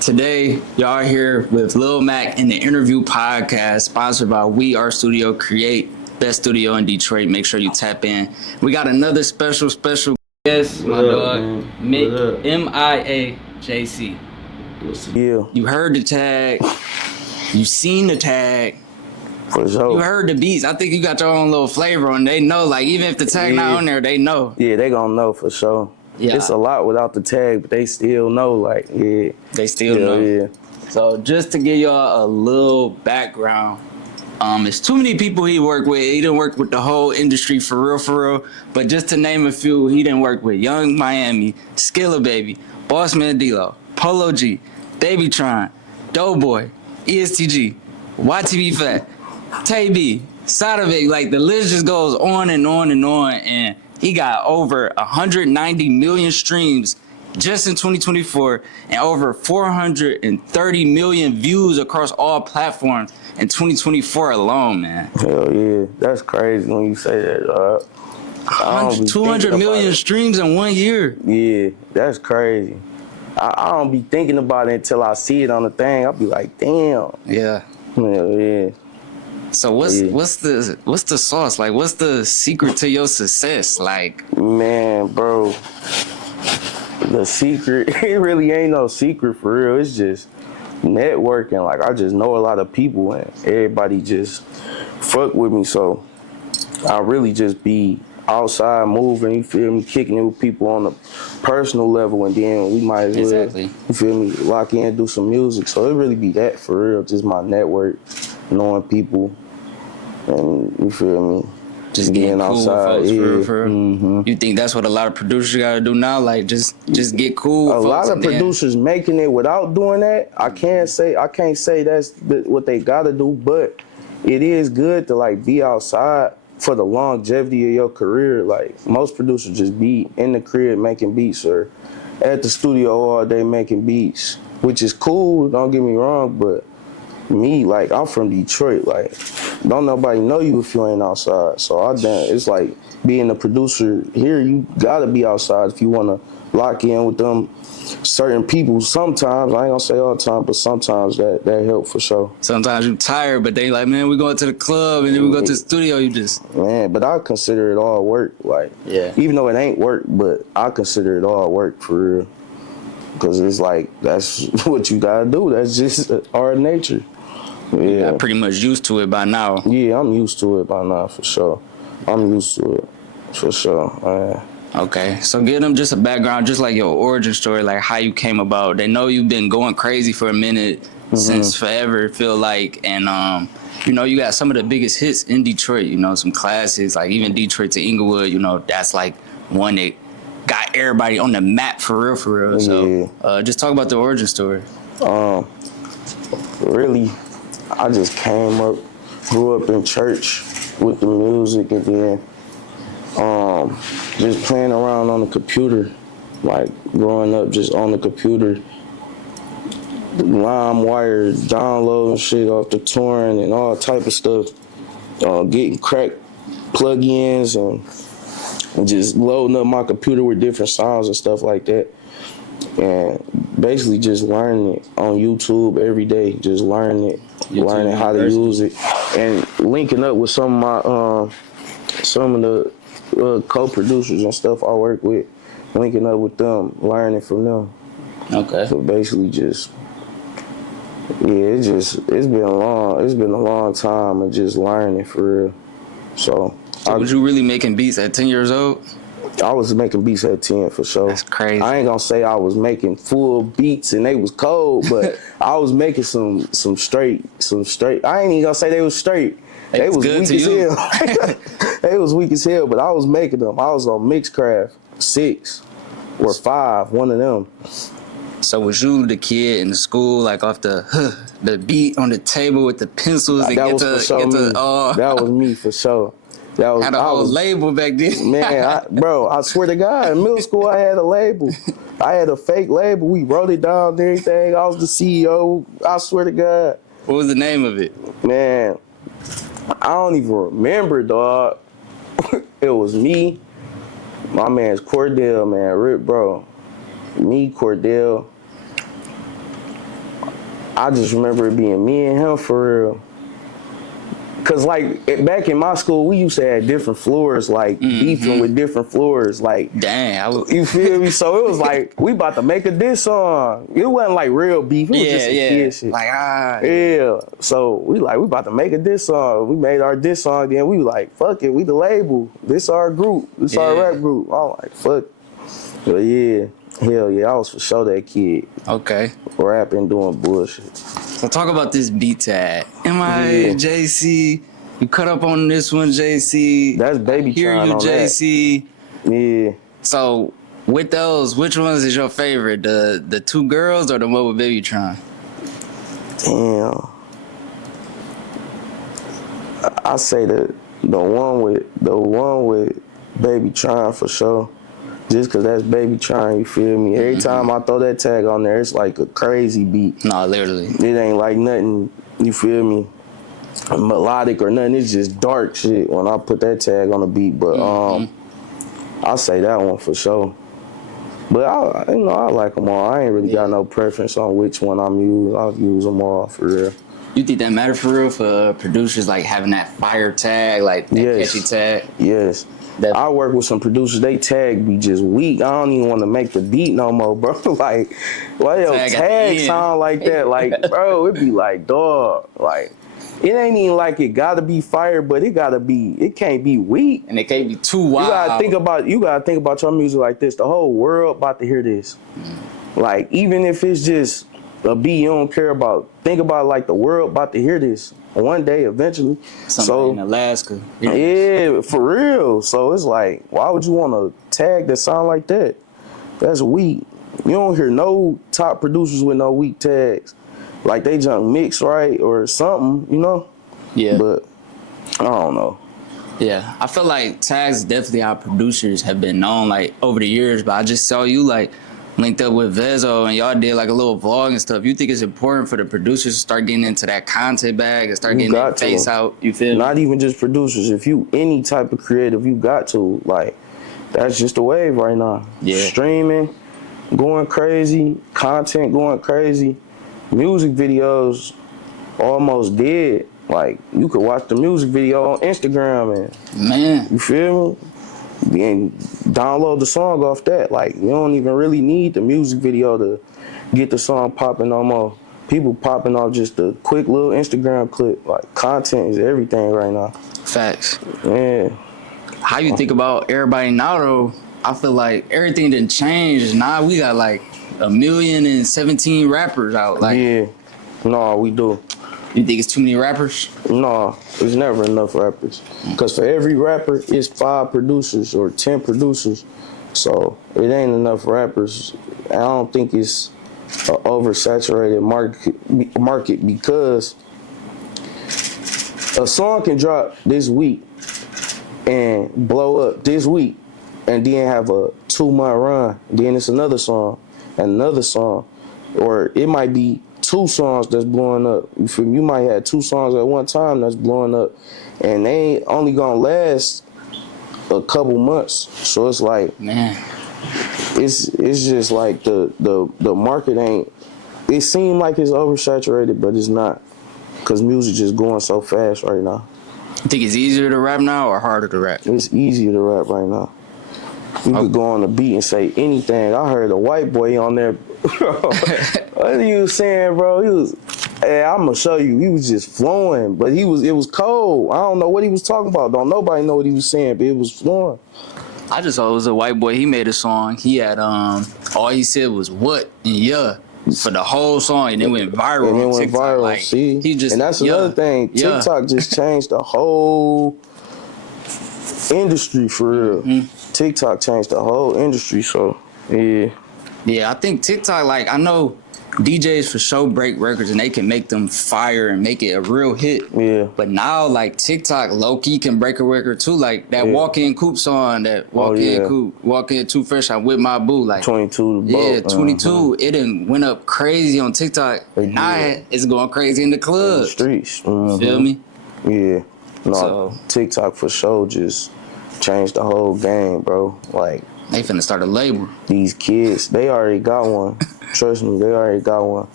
Today, y'all here with Lil Mac in the Interview podcast, sponsored by We Are Studio Create, best studio in Detroit. Make sure you tap in. We got another special guest, my dog, Miajayc. Yeah. You heard the tag. You seen the tag. For sure. You heard the beats. I think you got your own little flavor on. They know, like, even if the tag not on there, they know. Yeah, they gonna know for sure. Yeah. It's a lot without the tag, but they still know, like, yeah. They still know. Yeah. So just to give y'all a little background, it's too many people he worked with. He didn't work with the whole industry for real. But just to name a few, he didn't work with Young Miami, Skilla Baby, Boss Man D-Lo, Polo G, Babytron, Doughboy, ESTG, YTV Fat, Tay B, Sadovik. Like, the list just goes on and on and on. And he got over 190 million streams just in 2024 and over 430 million views across all platforms in 2024 alone, man. Hell yeah. That's crazy when you say that, dog. 200 million streams in 1 year. Yeah, that's crazy. I don't be thinking about it until I see it on the thing. I'll be like, damn. Yeah. Hell yeah. So what's the sauce? Like, what's the secret to your success? Like, man, bro, the secret, it really ain't no secret for real. It's just networking. Like, I just know a lot of people and everybody just fuck with me. So I really just be outside moving, you feel me, kicking it with people on a personal level, and then we might as well, you feel me, lock in and do some music. So it really be that for real, just my network, knowing people, and you feel me, just getting cool outside. With folks, for real. Mm-hmm. You think that's what a lot of producers gotta do now? Like, just get cool with folks. A lot of producers making it without doing that. I can't say that's what they gotta do, but it is good to, like, be outside for the longevity of your career. Like, most producers just be in the crib making beats or at the studio all day making beats, which is cool, don't get me wrong, but me, like, I'm from Detroit. Like, don't nobody know you if you ain't outside. So it's like being a producer here, you gotta be outside if you wanna lock in with them certain people. Sometimes, I ain't gonna say all the time, but sometimes that help for sure. Sometimes you tired, but they like, man, we going to the club and then we go to the studio. You just, man, but I consider it all work. Like, yeah, even though it ain't work, but I consider it all work for real. Because it's like, that's what you gotta do. That's just our nature. Yeah, I'm pretty much used to it by now. Yeah, I'm used to it by now for sure. I'm used to it for sure. Okay, so give them just a background, just like your origin story, like how you came about. They know you've been going crazy for a minute, since forever, feel like, and you know, you got some of the biggest hits in Detroit. You know, some classics, like even Detroit to Inglewood. You know, that's like one that got everybody on the map for real. So, just talk about the origin story. Really, I just came up, grew up in church with the music, and then just playing around on the computer, like growing up just on the computer, LimeWire, downloading shit off the torrent and all type of stuff, getting crack plugins and just loading up my computer with different sounds and stuff like that. And basically just learning it on YouTube every day, just learning it, learning how to use it, and linking up with some of the co-producers and stuff I work with, linking up with them, learning from them. Okay. So basically just, it's been a long time of just learning for real. So was you really making beats at 10 years old? I was making beats at 10 for sure. That's crazy. I ain't gonna say I was making full beats and they was cold, but I was making some straight. I ain't even gonna say they was straight. They was weak as hell. They was weak as hell, but I was making them. I was on Mixcraft 6 or 5, one of them. So was you the kid in the school, like off the beat on the table with the pencils? That was me for sure. Had a whole label back then. Man, I swear to God, in middle school I had a label. I had a fake label. We wrote it down and everything. I was the CEO. I swear to God. What was the name of it? Man, I don't even remember, dog. It was me, my man's Cordell, man, Rip, bro. Me, Cordell, I just remember it being me and him for real. Cause like back in my school, we used to have different floors, like beefing with different floors, like Damn. you feel me? So it was like we about to make a diss song. It wasn't like real beef. It was just some kid shit. Like Yeah. So we about to make a diss song. We made our diss song. Then we like, fuck it. We the label. This our group. This our rap group. I'm like, fuck. But yeah. Hell yeah, I was for sure that kid. Okay. Rapping, doing bullshit. So talk about this beat tag. Miajayc. You cut up on this one, JC. That's Baby Hear Trying you, on JC. that. Yeah. So with those, which ones is your favorite? The two girls or the one with Baby Tron? Damn. I say the one with Baby Tron for sure. Just cause that's Baby Tron, you feel me? Every time I throw that tag on there, it's like a crazy beat. No, literally. It ain't like nothing, you feel me? Melodic or nothing. It's just dark shit when I put that tag on the beat. But I'll say that one for sure. But I like them all. I ain't really got no preference on which one I'm using. I'll use them all for real. You think that matter for real for producers, like having that fire tag, like that catchy tag? Yes. I work with some producers, they tag be just weak. I don't even want to make the beat no more, bro. Like, why your tag sound like that? Like, bro, it be like, dog. Like, it ain't even like it gotta be fire, but it can't be weak. And it can't be too wild. You gotta think about your music like this. The whole world about to hear this. Like, even if it's just a beat you don't care about, think about like the world about to hear this one day eventually. Somebody in Alaska. Yeah, for real. So it's like, why would you want a tag that sound like that? That's weak. You don't hear no top producers with no weak tags. Like they junk mix right or something, you know? Yeah. But I don't know. Yeah, I feel like tags definitely how producers have been known like over the years, but I just saw you like linked up with Vezo and y'all did like a little vlog and stuff. You think it's important for the producers to start getting into that content bag and start getting their face out? You feel me? Not even just producers. If you any type of creative, you got to. Like, that's just the wave right now. Yeah. Streaming, going crazy, content going crazy, music videos almost dead. Like, you could watch the music video on Instagram and, man, you feel me? And download the song off that. Like, you don't even really need the music video to get the song popping no more. People popping off just a quick little Instagram clip. Like, content is everything right now. Facts. Yeah. How you think about everybody now though? I feel like everything didn't change. Now we got like 1,017 rappers out. Like, yeah. No, we do. You think it's too many rappers? No, there's never enough rappers. Because for every rapper, it's 5 producers or 10 producers. So it ain't enough rappers. I don't think it's an oversaturated market because a song can drop this week and blow up this week and then have a 2-month run. Then it's another song and another song. Or it might be 2 songs that's blowing up. You might have 2 songs at one time that's blowing up, and they ain't only gonna last a couple months. So it's like, man, it's just like the market ain't. It seems like it's oversaturated, but it's not, cause music just going so fast right now. You think it's easier to rap now or harder to rap? It's easier to rap right now. You could go on the beat and say anything. I heard a white boy on there. What are you saying, bro? He was, hey, I'm gonna show you. He was just flowing, but it was cold. I don't know what he was talking about. Don't nobody know what he was saying, but it was flowing. I just saw it was a white boy. He made a song. He had all he said was "what" and "yeah" for the whole song, and it went viral. And it went TikTok. viral. Like, see, he just, and that's another thing. TikTok just changed the whole industry for real. Mm-hmm. TikTok changed the whole industry. So yeah, I think TikTok. Like, I know DJs for sure break records and they can make them fire and make it a real hit. Yeah. But now, like, TikTok low-key can break a record too. Like that Walk-In Coupe song, that Walk-In Coupe, Walk-In Too Fresh, I'm with my boo. Like 22. Yeah, 22. It done went up crazy on TikTok. Now it's going crazy in the club. In the streets. Feel me? Yeah. No, TikTok for sure just changed the whole game, bro. Like, they finna start a label. These kids, they already got one. Trust me, they already got one.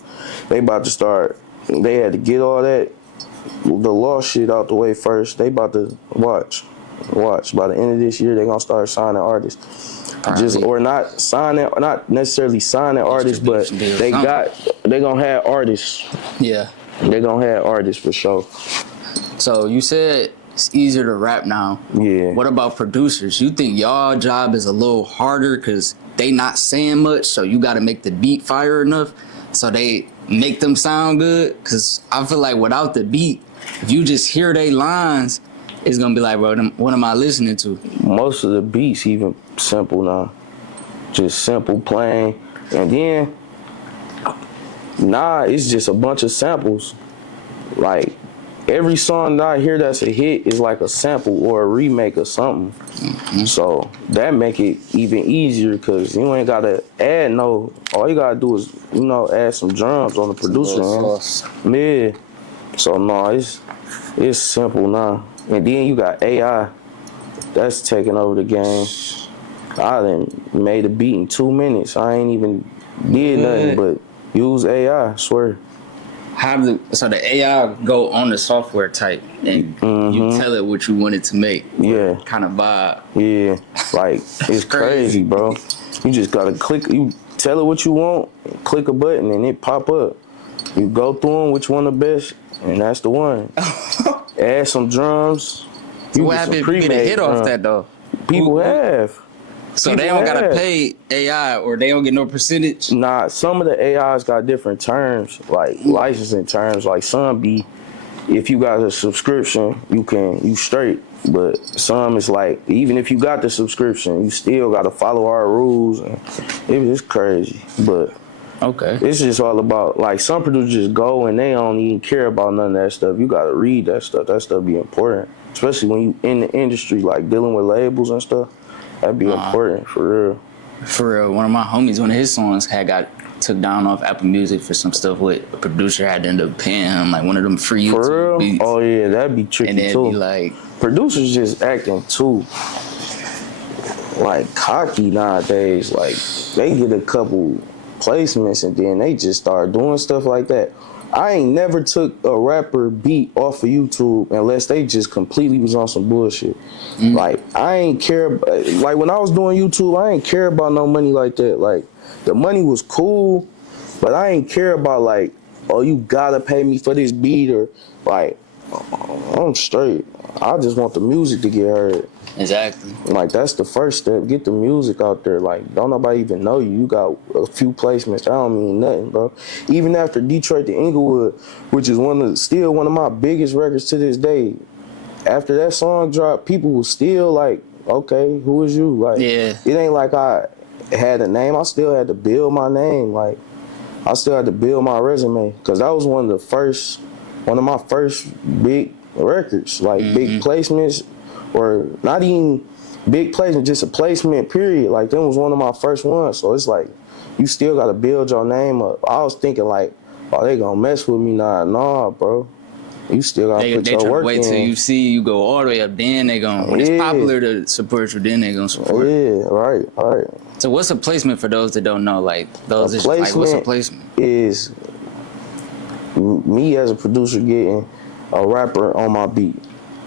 They about to start. They had to get all that the law shit out the way first. They about to watch. By the end of this year, they gonna start signing artists. Just or not signing, not necessarily signing artists, but they gonna have artists. Yeah, they gonna have artists for sure. So you said it's easier to rap now. Yeah. What about producers? You think y'all job is a little harder because they not saying much, so you got to make the beat fire enough so they make them sound good? Because I feel like without the beat, if you just hear they lines, it's gonna be like, bro, what am I listening to? Most of the beats even simple now, just simple plain, and then it's just a bunch of samples. Like every song that I hear that's a hit is like a sample or a remake of something. Mm-hmm. So that make it even easier because you ain't gotta add no. All you gotta do is add some drums on the producer end. Yeah. So no, it's simple now. And then you got AI, that's taking over the game. I done made a beat in 2 minutes. I ain't even did nothing but use AI, I swear. So the AI go on the software type and you tell it what you want it to make. Yeah. Kind of vibe. Yeah, like it's crazy, bro. You just gotta click, you tell it what you want, click a button and it pop up. You go through them, which one the best, and that's the one. Add some drums. So what happened if you get a hit off that though? People have. So they don't gotta pay AI or they don't get no percentage? Nah, some of the AIs got different terms, like licensing terms. Like some be, if you got a subscription, you straight. But some is like, even if you got the subscription, you still gotta follow our rules. And it's crazy, but. Okay. It's just all about, like, some producers just go and they don't even care about none of that stuff. You gotta read that stuff. That stuff be important. Especially when you in the industry, like, dealing with labels and stuff. That'd be important, for real. For real. One of my homies, one of his songs got took down off Apple Music for some stuff with a producer had to end up paying him, like, one of them free YouTube for real? beats. Oh, yeah, that'd be tricky, and too. Be like, producers just acting too, like, cocky nowadays. Like, they get a couple placements and then they just start doing stuff like that. I ain't never took a rapper beat off of YouTube unless they just completely was on some bullshit. Like, I ain't care, like when I was doing YouTube, I ain't care about no money like that. Like, the money was cool, but I ain't care about like, oh, you gotta pay me for this beat, or like, I'm straight. I just want the music to get heard. Exactly. Like, that's the first step. Get the music out there. Like, don't nobody even know you. You got a few placements. That don't mean nothing, bro. Even after Detroit to Inglewood, which is still one of my biggest records to this day, after that song dropped, people were still like, okay, who is you? Like, yeah. It ain't like I had a name. I still had to build my name. Like, I still had to build my resume. Because that was one of my first big records. Like, big placements. Or not even big placement, just a placement, period. Like, that was one of my first ones. So it's like, you still got to build your name up. I was thinking like, oh, they going to mess with me. Nah, bro. You still got to put your work in. Wait till you see you go all the way up. Then they going, when it's popular to support you, then they going to support you. Yeah, right. So what's a placement for those that don't know? Like, those is like, what's a placement? Is me as a producer getting a rapper on my beat.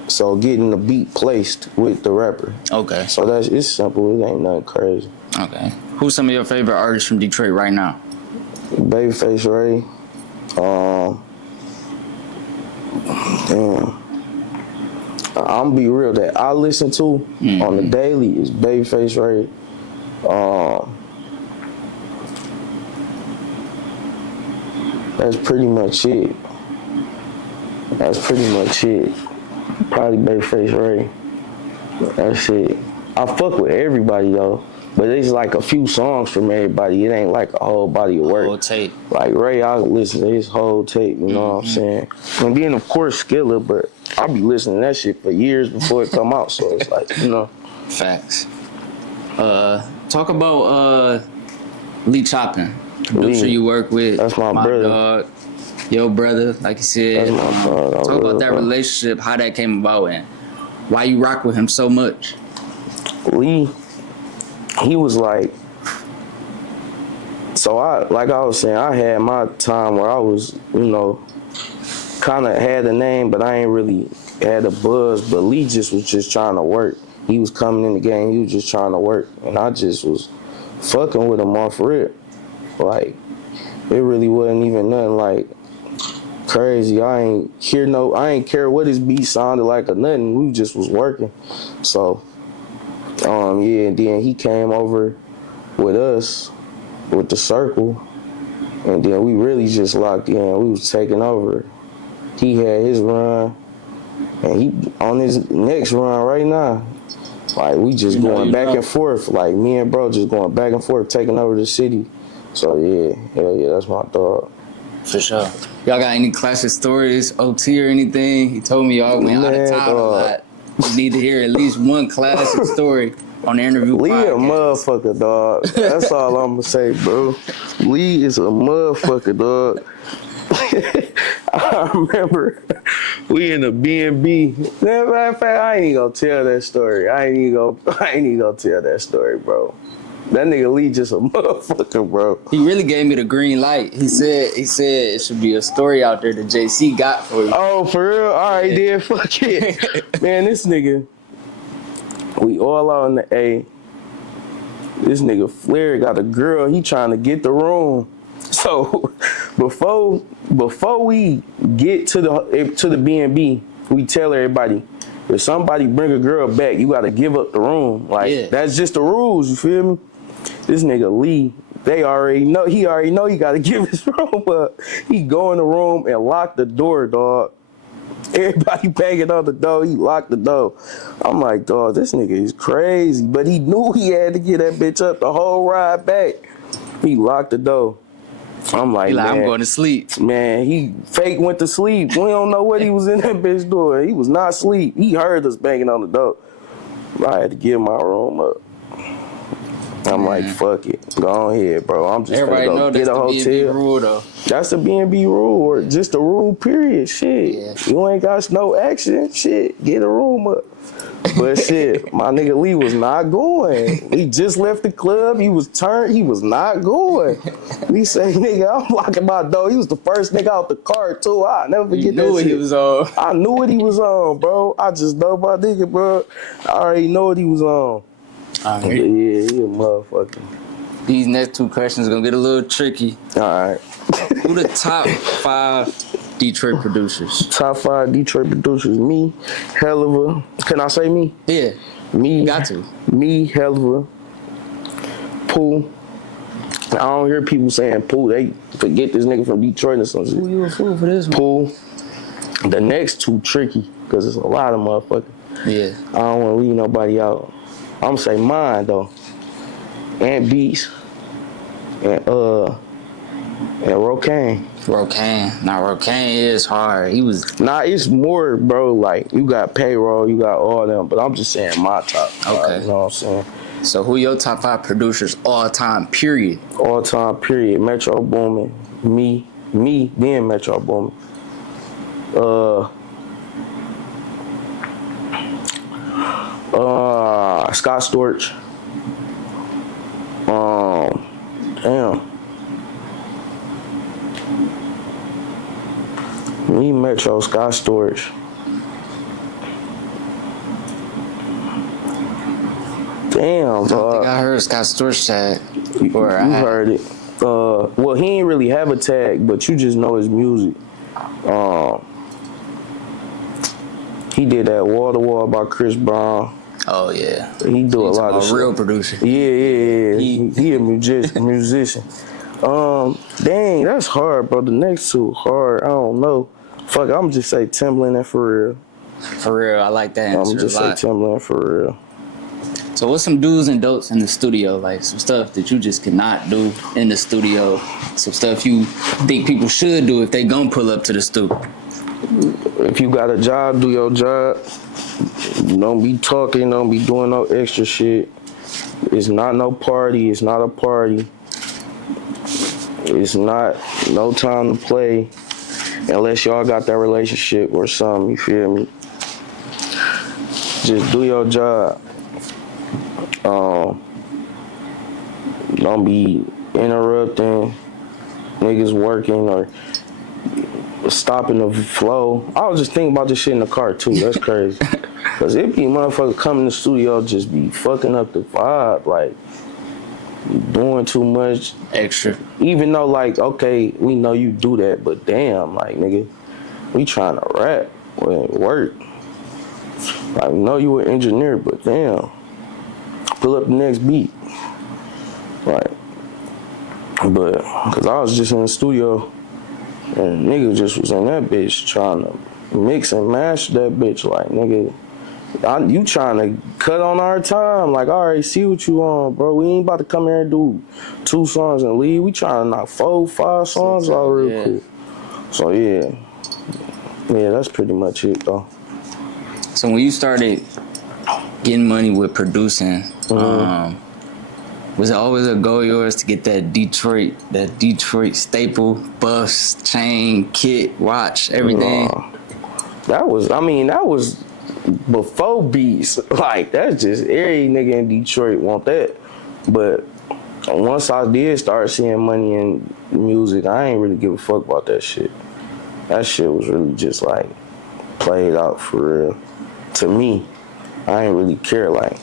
So getting the beat placed with the rapper. Okay. So it's simple. It ain't nothing crazy. Okay. Who's some of your favorite artists from Detroit right now? Babyface Ray. Damn. I'm gonna be real. That I listen to on the daily is Babyface Ray. That's pretty much it. Probably Babyface Ray. That's it. I fuck with everybody though, but it's like a few songs from everybody. It ain't like a whole body of work. Whole tape. Like Ray, I listen to his whole tape. You know what I'm saying? And then of course Skilla, but I be listening to that shit for years before it come out. So it's like, Facts. Talk about Lee Choppin, producer you work with. That's my brother. Dog. Your brother, like you said. That's my brother. Talk about that relationship, how that came about, and why you rock with him so much. Lee, he was like, so So like I was saying, I had my time where I was, kind of had a name, but I ain't really had a buzz. But Lee just was just trying to work. He was coming in the game. He was just trying to work, and I just was fucking with him off rip. Like, it really wasn't even nothing like crazy. I ain't care what his beat sounded like or nothing. We just was working. So, yeah, and then he came over with us with the circle, and then we really just locked in. We was taking over. He had his run, and he on his next run right now. Like, we just going back and forth. Like, me and bro just going back and forth, taking over the city. So, yeah, hell yeah, that's my dog. For sure. Y'all got any classic stories, OT or anything? He told me y'all went out of town a lot. You need to hear at least one classic story on the interview Lee podcast. a motherfucker, dog. That's all I'm going to say, bro. Lee is a motherfucker, dog. I remember we in the B&B. Matter of fact, I ain't even gonna tell that story. I ain't even gonna tell that story, bro. That nigga Lee just a motherfucker, bro. He really gave me the green light. He said it should be a story out there that JC got for you. Oh, for real? All right, then, fuck it. Man, this nigga, we all out in the A. This nigga Flair got a girl. He trying to get the room. So before we get to the B&B, we tell everybody, if somebody bring a girl back, you gotta give up the room. Like, That's just the rules, you feel me? This nigga Lee, he already know he gotta give his room up. He go in the room and lock the door, dog. Everybody banging on the door, he locked the door. I'm like, dog, this nigga is crazy. But he knew he had to get that bitch up the whole ride back. He locked the door. I'm like, man, I'm going to sleep. Man, he fake went to sleep. We don't know what he was in that bitch doing. He was not asleep. He heard us banging on the door. I had to give my room up. I'm like, fuck it. Go ahead, bro. I'm just gonna go get a hotel. That's the B&B rule, though. That's the B&B rule, or just a rule, period. Shit. Yeah. You ain't got no action. Shit. Get a room up. But shit, my nigga Lee was not going. He just left the club. He was turned. He was not going. He say, nigga, I'm locking my door. He was the first nigga out the car, too. I'll never forget that shit. You knew what he was on. I knew what he was on, bro. I just know my nigga, bro. I already know what he was on. Yeah, he a motherfucker. These next two questions are going to get a little tricky. All right. Who the top 5 Detroit producers? Top 5 Detroit producers. Me, hell of a... Can I say me? Yeah. Me. You got to. Me, hell of a... Pooh. I don't hear people saying Pooh. They forget this nigga from Detroit or something. Who you a fool for this one? Pooh. The next two tricky, because it's a lot of motherfuckers. Yeah. I don't want to leave nobody out. I'm going to say mine, though. And Beats. And Rocane. Now Rocane is hard. He was... Nah, it's more, bro, like, you got payroll, you got all them, but I'm just saying my top 5, okay. You know what I'm saying? So who your top 5 producers all time, period? All time, period. Metro Boomin. Me, then Metro Boomin. Scott Storch. Damn. Me, Metro, Scott Storch. Damn, bro. I think I heard Scott Storch tag. You heard it. Well, he ain't really have a tag, but you just know his music. He did that Wall to Wall by Chris Brown. Oh yeah. He do a lot of shit. Real producer. Yeah. He a musician. Dang, that's hard, bro. The next two hard. I don't know. Fuck, I'm just say Timbaland and For Real. For real, I like that answer. I'm just say Timbaland For Real. So what's some do's and don'ts in the studio? Like some stuff that you just cannot do in the studio. Some stuff you think people should do if they gonna pull up to the studio. If you got a job, do your job. Don't be talking, don't be doing no extra shit. It's not no party, it's not a party. It's not no time to play unless y'all got that relationship or something, you feel me? Just do your job. Don't be interrupting niggas working or stopping the flow. I was just thinking about this shit in the car too. That's crazy. Cause it be motherfuckers coming in the studio just be fucking up the vibe, like doing too much Extra. Even though like, okay, we know you do that, but damn, like nigga, we trying to rap or work. I know you an engineer, but damn, pull up the next beat. Like, but cause I was just in the studio and nigga just was in that bitch trying to mix and mash that bitch. Like nigga, you trying to cut on our time. Like, all right, see what you on, bro. We ain't about to come here and do 2 songs and leave. We trying to knock 4, 5 songs out real quick. So yeah, that's pretty much it though. So when you started getting money with producing, was it always a goal of yours to get that Detroit staple, buffs, chain, kit, watch, everything? That was before beats. Like, that's just every nigga in Detroit want that. But once I did start seeing money in music, I ain't really give a fuck about that shit. That shit was really just like played out for real. To me, I ain't really care. Like,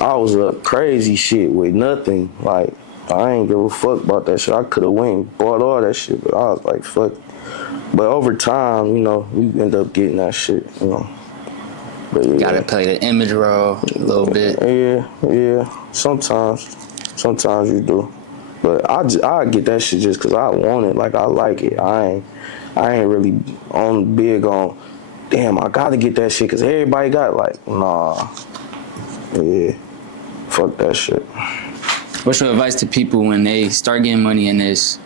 I was up crazy shit with nothing. Like, I ain't give a fuck about that shit. I could have went and bought all that shit, but I was like, fuck. But over time, you know, we end up getting that shit, you know. But yeah. Gotta play the image role a little bit. Yeah. Sometimes you do. But I get that shit just cause I want it. Like, I like it. I ain't really big on, damn, I gotta get that shit cause everybody got it. Like, nah. Yeah. Fuck that shit. What's your advice to people when they start getting money in this,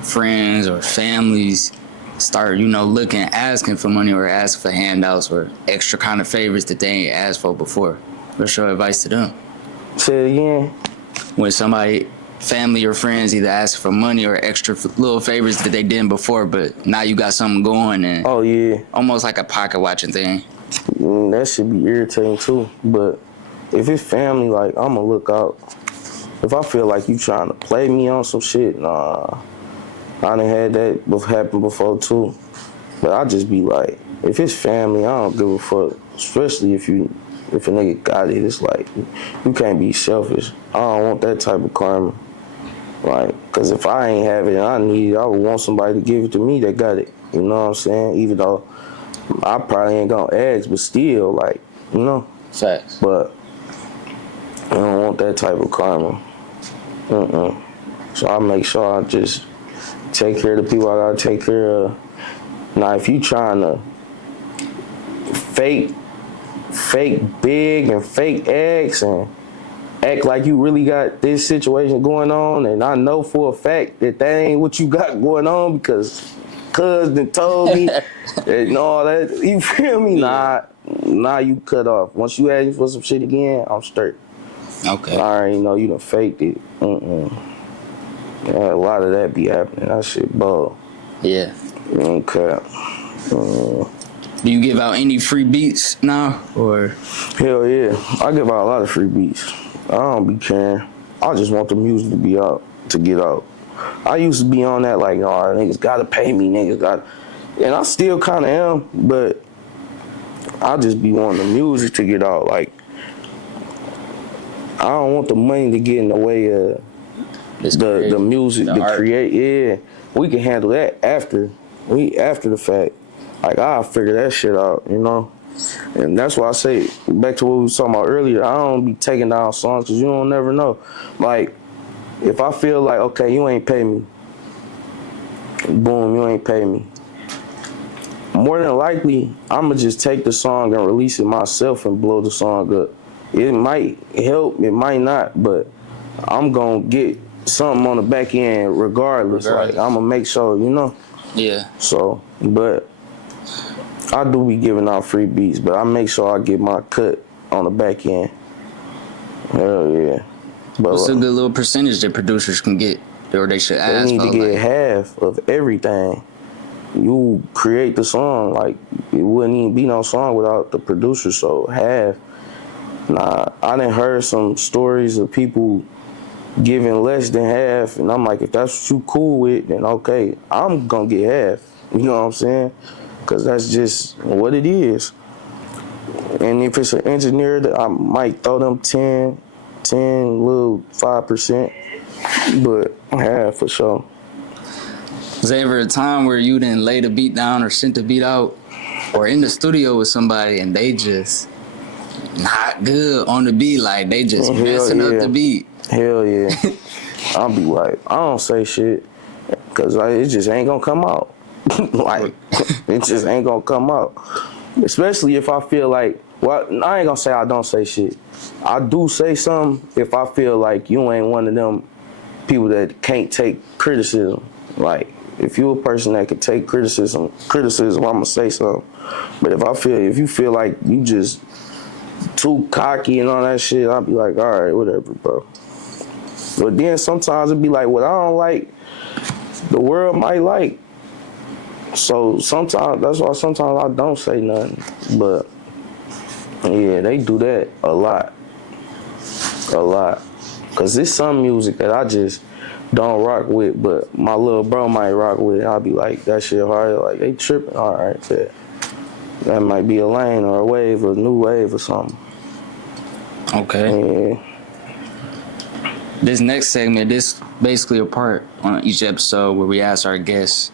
friends or families start, looking, asking for money or asking for handouts or extra kind of favors that they ain't asked for before? What's your advice to them? Say it again. When somebody, family or friends, either ask for money or extra little favors that they didn't before, but now you got something going and almost like a pocket watching thing. That should be irritating too. But if it's family, like, I'ma look out. If I feel like you trying to play me on some shit, nah. I done had that happen before too. But I just be like, if it's family, I don't give a fuck. Especially if a nigga got it, it's like, you can't be selfish. I don't want that type of karma. Like, cause if I ain't have it and I need it, I would want somebody to give it to me that got it. You know what I'm saying? Even though I probably ain't gonna ask, but still, like, you know. Facts. But I don't want that type of karma. So I make sure I just take care of the people I gotta take care of. Now, if you trying to fake big and fake X and act like you really got this situation going on, and I know for a fact that ain't what you got going on because cuz done told me and all that, you feel me? Nah, you cut off. Once you ask me for some shit again, I'm straight. Okay. I already know you done faked it. Yeah, a lot of that be happening. That shit bug. Yeah. Okay. Do you give out any free beats now, or? Hell yeah, I give out a lot of free beats. I don't be caring. I just want the music to be out, to get out. I used to be on that like, oh, niggas gotta pay me, and I still kind of am, but I just be wanting the music to get out. Like, I don't want the money to get in the way of the music, the create. Yeah, we can handle that after the fact. Like, I'll figure that shit out, you know? And that's why I say, back to what we was talking about earlier, I don't be taking down songs because you don't never know. Like, if I feel like, okay, you ain't pay me, boom, you ain't pay me. More than likely, I'ma just take the song and release it myself and blow the song up. It might help, it might not, but I'm gonna get something on the back end regardless. Like, I'm gonna make sure, you know? Yeah. So, but I do be giving out free beats, but I make sure I get my cut on the back end. Hell yeah. But what's a good little percentage that producers can get, or they should ask for? They need to get half of everything. You create the song, like, it wouldn't even be no song without the producer, so half. Nah, I done heard some stories of people giving less than half, and I'm like, if that's what you cool with, then okay, I'm gonna get half. You know what I'm saying? Because that's just what it is. And if it's an engineer, I might throw them 10, little 5%, but half for sure. Was there ever a time where you didn't lay the beat down or sent the beat out, or in the studio with somebody and they just not good on the beat, like they just messing up the beat? Hell yeah. I'll be like, I don't say shit, because like, it just ain't gonna come out. Like, it just ain't gonna come out. Especially if I feel like, well, I ain't gonna say I don't say shit. I do say something if I feel like you ain't one of them people that can't take criticism. Like, if you a person that can take criticism, I'ma say something. But if you feel like you just too cocky and all that shit, I'll be like, all right, whatever, bro. But then sometimes it be like, what I don't like, the world might like. So sometimes, that's why sometimes I don't say nothing. But yeah, they do that a lot. Cause there's some music that I just don't rock with, but my little bro might rock with. I'll be like, that shit hard. Like, they tripping. All right, that might be a lane or a wave or a new wave or something. Okay. Yeah. This next segment, this basically a part on each episode where we ask our guests,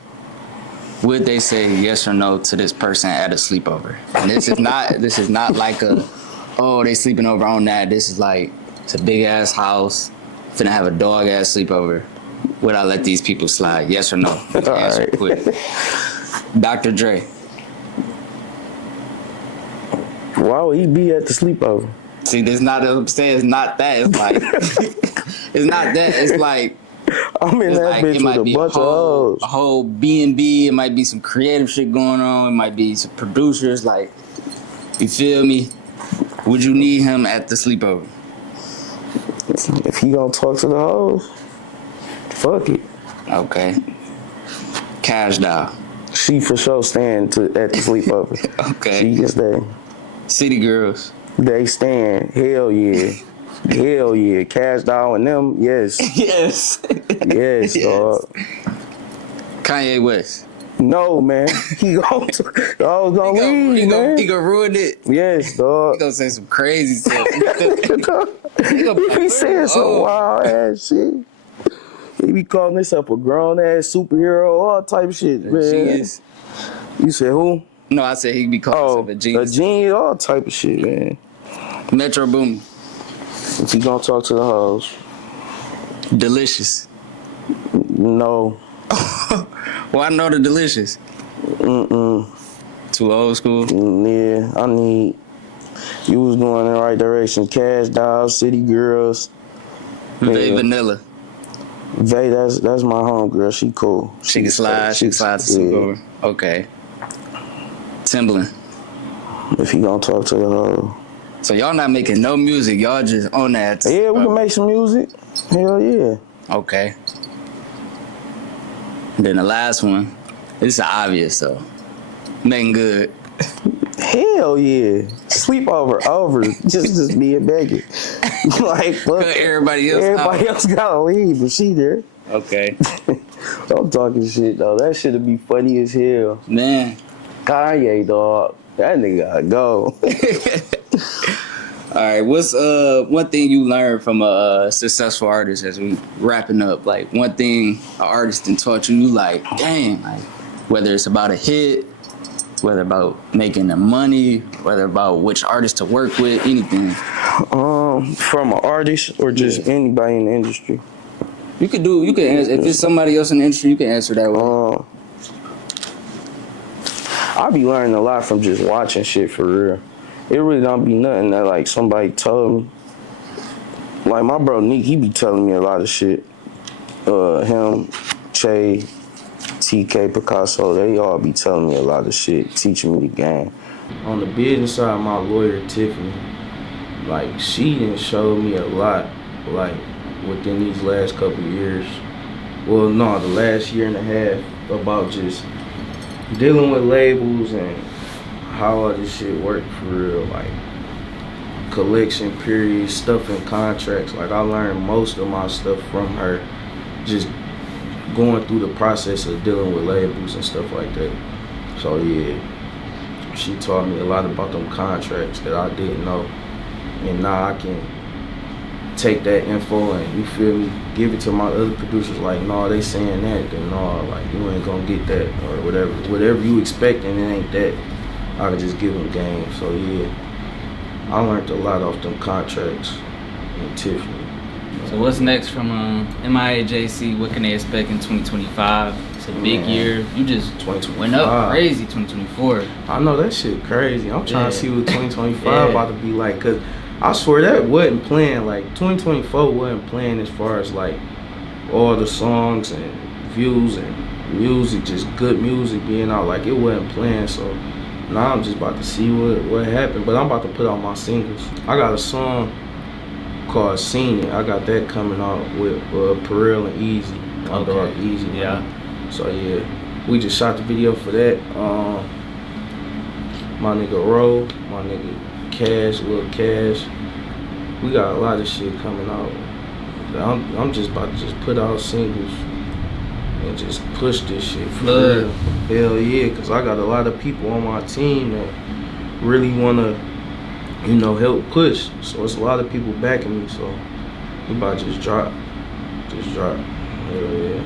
would they say yes or no to this person at a sleepover? And this is not like they sleeping over on that. This is like, it's a big ass house, finna have a dog ass sleepover. Would I let these people slide? Yes or no? All Answer right. quick. Dr. Dre. Why would he be at the sleepover? See, this not what I'm saying. It's not that. It's like it's not that. It's like I'm in that like, bitch with a bunch of hoes. A whole B&B. It might be some creative shit going on. It might be some producers. Like, you feel me? Would you need him at the sleepover? If he gonna talk to the hoes, fuck it. Okay. Cash doll. She for sure staying at the sleepover. Okay. She can stay. City girls. They stand. Hell yeah. Hell yeah. Cash doll and them, yes. Yes. Yes, dog. Kanye West. No, man. He gonna leave, man. He gonna ruin it. Yes, dog. He gonna say some crazy stuff. He be saying some wild ass shit. He be calling himself a grown ass superhero, all type of shit, man. Genius. You said who? No, I said he be calling himself a genius. A genius, all type of shit, man. Metro Boomin. If he gonna talk to the hoes. Delicious. No. Well, I know the Delicious. Too old school. Yeah, you was going in the right direction. Cash Dolls, City Girls. Vay Vanilla. Vay, that's my homegirl. She cool. She can slide. She can slide to sleepover. Okay. Timbaland. If he gonna talk to the hoe. So y'all not making no music. Y'all just on that. Yeah, we can make some music. Hell yeah. Okay. Then the last one. This is obvious though. Megan Good. Hell yeah. Sleepover over. just me and Megan. Like, fuck. Everybody else gotta leave, but she there. Okay. I'm talking shit though. That shit'd be funny as hell. Man. Kanye, dog. That nigga gotta go. All right, what's one thing you learned from a successful artist as we wrapping up? Like, one thing an artist done taught you, like, dang, like, whether it's about a hit, whether about making the money, whether about which artist to work with, anything. From an artist or just anybody in the industry? You can answer, if it's somebody else in the industry, you can answer that way. I be learning a lot from just watching shit for real. It really don't be nothing that like somebody told me. Like my bro Nick, he be telling me a lot of shit. Him, Che, TK, Picasso, they all be telling me a lot of shit, teaching me the game. On the business side, my lawyer Tiffany, like she done showed me a lot, like within these last couple of years. Well, no, the last year and a half about just dealing with labels and how all this shit work for real. Like, collection period, stuff in contracts. Like I learned most of my stuff from her, just going through the process of dealing with labels and stuff like that. So yeah, she taught me a lot about them contracts that I didn't know, and now I can take that info and, you feel me, give it to my other producers. Like, no, they saying that, then no, like you ain't gonna get that, or whatever you expecting, it ain't that. I could just give them game. So yeah, I learned a lot off them contracts and Tiffany. So what's next from Miajayc? What can they expect in 2025? It's a big year. You just went up crazy 2024. I know that shit crazy. I'm trying to see what 2025 about to be like, cause I swear that wasn't planned. Like 2024 wasn't planned as far as like all the songs and views and music, just good music being out. Like it wasn't planned. So now I'm just about to see what happened. But I'm about to put out my singles. I got a song called Seen It. I got that coming out with Perel and Easy. Okay. Easy. Yeah. So yeah, we just shot the video for that. My nigga Ro, my nigga Cash, Lil Cash. We got a lot of shit coming out. I'm just about to just put out singles and just push this shit for real. Hell yeah, cause I got a lot of people on my team that really wanna, you know, help push. So it's a lot of people backing me. So we about to just drop. Hell yeah.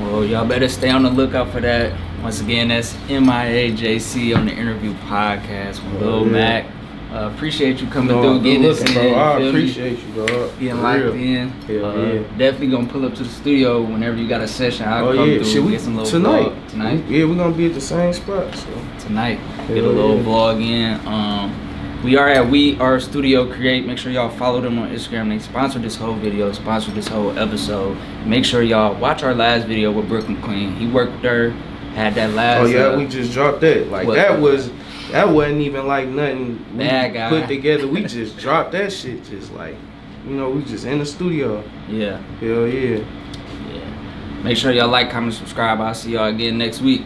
Well, y'all better stay on the lookout for that. Once again, that's Miajayc on the Interview Podcast with Lil Mac. Appreciate you coming through, getting this in. Bro. I appreciate you, dog. Getting locked in. Hell yeah. Definitely gonna pull up to the studio whenever you got a session. I'll come through. Shit, get some little tonight. vlog. Tonight? Yeah, we're gonna be at the same spot. So. Tonight. Get a little vlog in. We are at We Are Studio Create. Make sure y'all follow them on Instagram. They sponsored this whole video, sponsored this whole episode. Make sure y'all watch our last video with Brooklyn Queen. He worked with her, had that last. Oh yeah, we just dropped that. Like that wasn't even like nothing we put together. We just dropped that shit. Just like, you know, we just in the studio. Yeah. Hell yeah. Yeah. Make sure y'all like, comment, subscribe. I'll see y'all again next week.